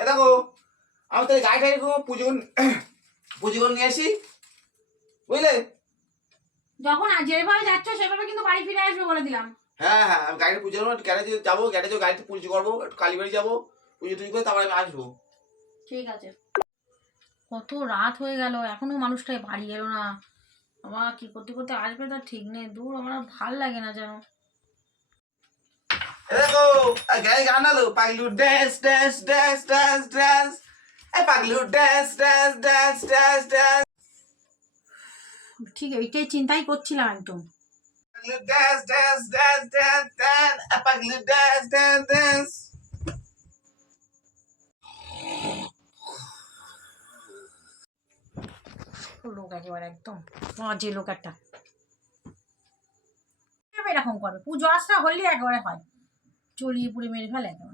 এ দেখো আমি তাহলে গাড়িটা এরকম পুজো করে- পুজো করে নিয়ে আসি। বুঝলে? যখন যেভাবে যাচ্ছ সেভাবে কিন্তু বাড়ি ফিরে আসবে বলে দিলাম। হ্যাঁ হ্যাঁ আমি গাড়িটা পুজো করব গ্যারেজে যাব গ্যারেজে গাড়িতে পুজো করব একটু কালীবাড়ি যাব পুজো টুজো করে তারপরে আমি আসব। ঠিক আছে। কত রাত হয়ে গেল এখনও মানুষটাই বাড়ি এলো না। আমার কি করতে করতে আসবে তার ঠিক নেই দূর আমার ভালো লাগে না যেন। দেখো গাড়ি গান আলো Paglu dance dance dance dance dance এ Paglu dance dance dance dance dance ঠিক এইটাই চিন্তাই করছিলাম একদম Paglu dance dance dance dance dance এ পাগলু ড্যান্স ড্যান্স ড্যান্স লোক একেবারে একদম বাজে লোক একটা এরকম করবে পুজো আসটা হলে একেবারে হয় চলিয়ে পুড়ে মেরে ফেলে একেবারে